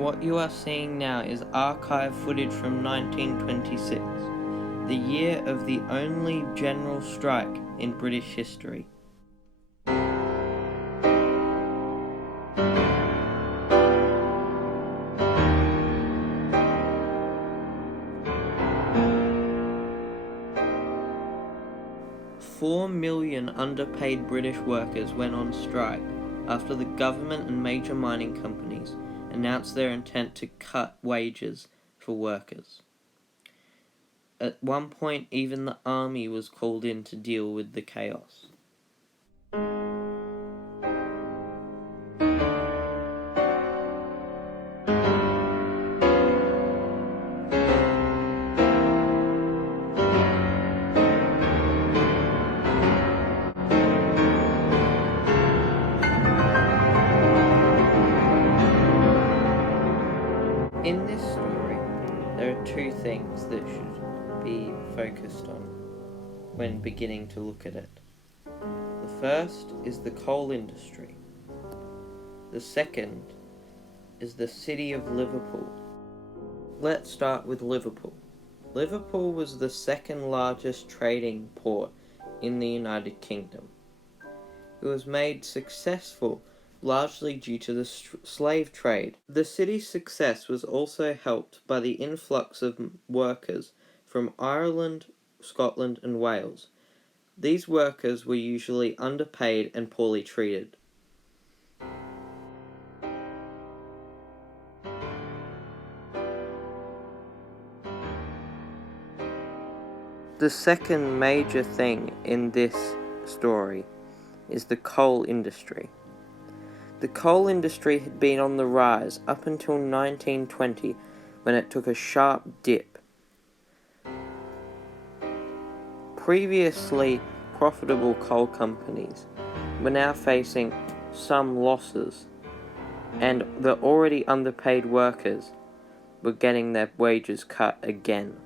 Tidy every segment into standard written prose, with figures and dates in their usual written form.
What you are seeing now is archive footage from 1926, the year of the only general strike in British history. $4 million underpaid British workers went on strike after the government and major mining companies announced their intent to cut wages for workers. At one point, even the army was called in to deal with the chaos. In this story, there are two things that should be focused on when beginning to look at it. The first is the coal industry. The second is the city of Liverpool. Let's start with Liverpool. Liverpool was the second largest trading port in the United Kingdom. It was made successful largely due to the slave trade. The city's success was also helped by the influx of workers from Ireland, Scotland, and Wales. These workers were usually underpaid and poorly treated. The second major thing in this story is the coal industry. The coal industry had been on the rise up until 1920, when it took a sharp dip. Previously profitable coal companies were now facing some losses, and the already underpaid workers were getting their wages cut again.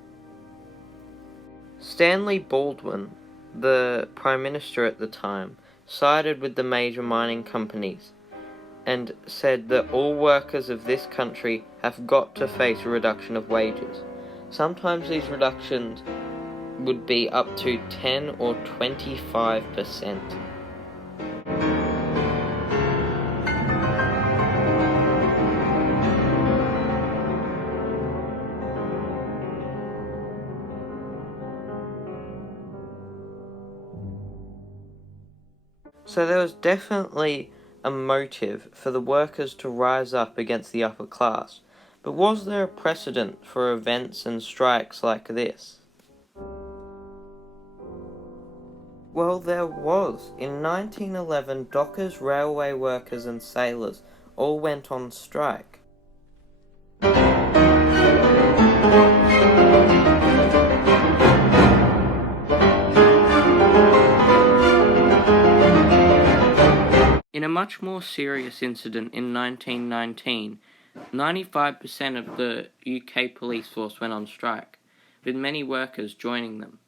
Stanley Baldwin, the Prime Minister at the time, sided with the major mining companies and said that all workers of this country have got to face a reduction of wages. Sometimes these reductions would be up to 10 or 25%. So there was definitely a motive for the workers to rise up against the upper class, but was there a precedent for events and strikes like this? Well, there was. In 1911, dockers, railway workers and sailors all went on strike. In a much more serious incident in 1919, 95% of the UK police force went on strike, with many workers joining them.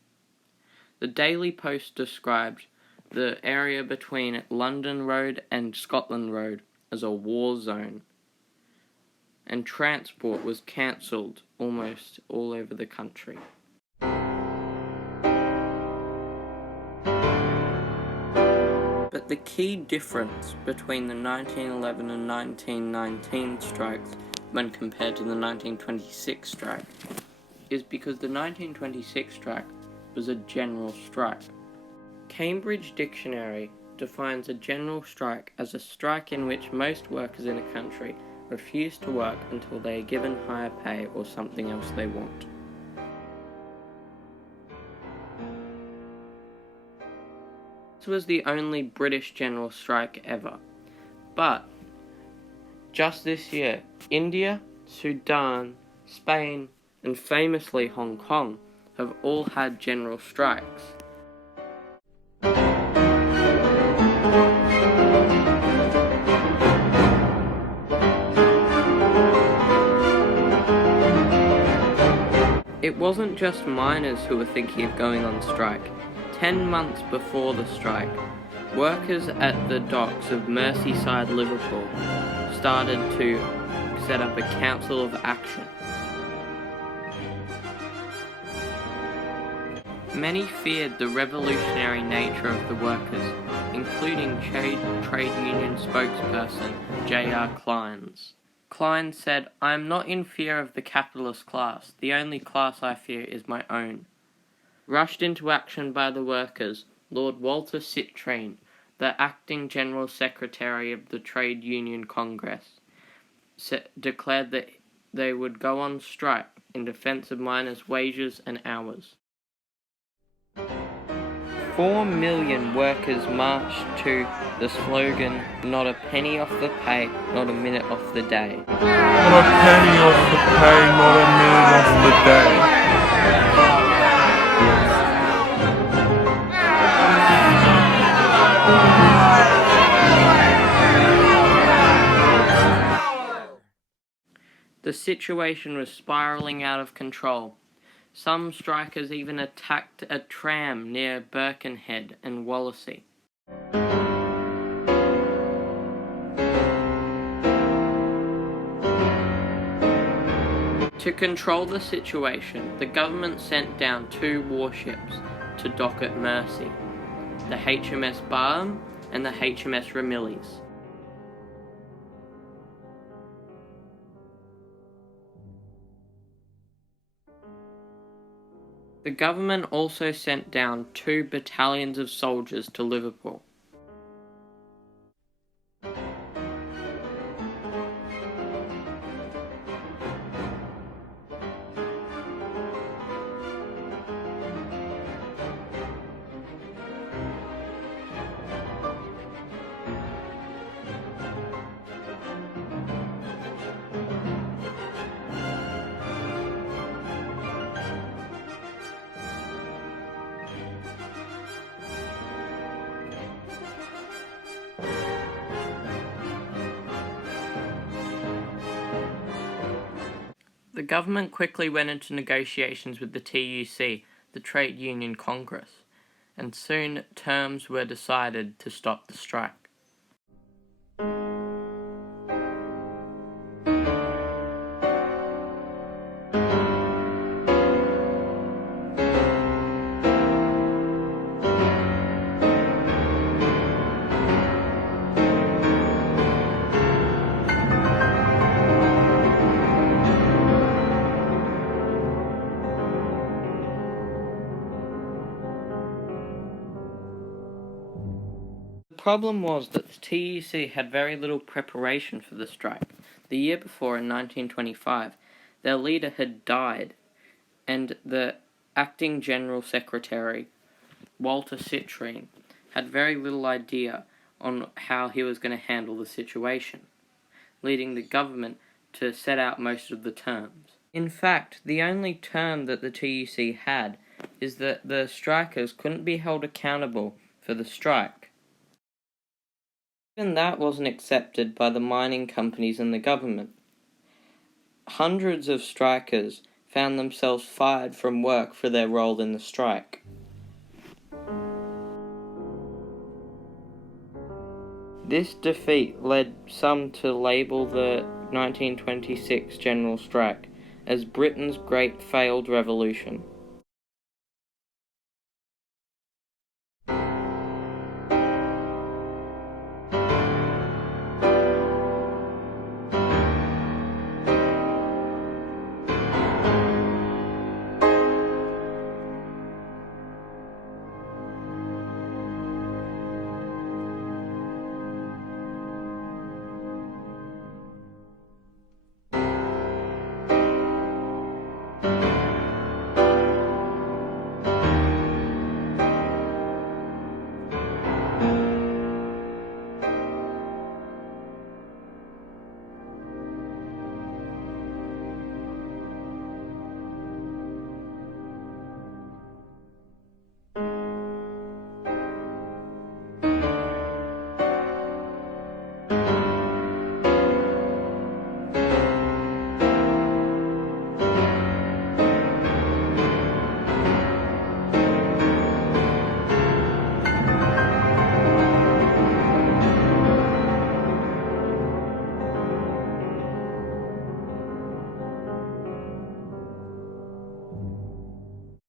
The Daily Post described the area between London Road and Scotland Road as a war zone, and transport was cancelled almost all over the country. But the key difference between the 1911 and 1919 strikes when compared to the 1926 strike is because the 1926 strike was a general strike. Cambridge Dictionary defines a general strike as a strike in which most workers in a country refuse to work until they are given higher pay or something else they want. This was the only British general strike ever. But just this year, India, Sudan, Spain, and famously Hong Kong have all had general strikes. It wasn't just miners who were thinking of going on strike. 10 months before the strike, workers at the docks of Merseyside, Liverpool, started to set up a council of action. Many feared the revolutionary nature of the workers, including trade union spokesperson J.R. Kleins. Klein said, "I am not in fear of the capitalist class. The only class I fear is my own." Rushed into action by the workers, Lord Walter Citrine, the acting General Secretary of the Trade Union Congress, declared that they would go on strike in defense of miners' wages and hours. 4 million workers marched to the slogan, "Not a penny off the pay, not a minute off the day." Not a penny off the pay, not a minute off the day. The situation was spiraling out of control. Some strikers even attacked a tram near Birkenhead and Wallasey. To control the situation, the government sent down 2 warships to dock at Mersey, the HMS Barham and the HMS Ramillies. The government also sent down 2 battalions of soldiers to Liverpool. The government quickly went into negotiations with the TUC, the Trade Union Congress, and soon terms were decided to stop the strike. The problem was that the TUC had very little preparation for the strike. The year before, in 1925, their leader had died, and the acting General Secretary, Walter Citrine, had very little idea on how he was going to handle the situation, leading the government to set out most of the terms. In fact, the only term that the TUC had is that the strikers couldn't be held accountable for the strike. Even that wasn't accepted by the mining companies and the government. Hundreds of strikers found themselves fired from work for their role in the strike. This defeat led some to label the 1926 general strike as Britain's great failed revolution.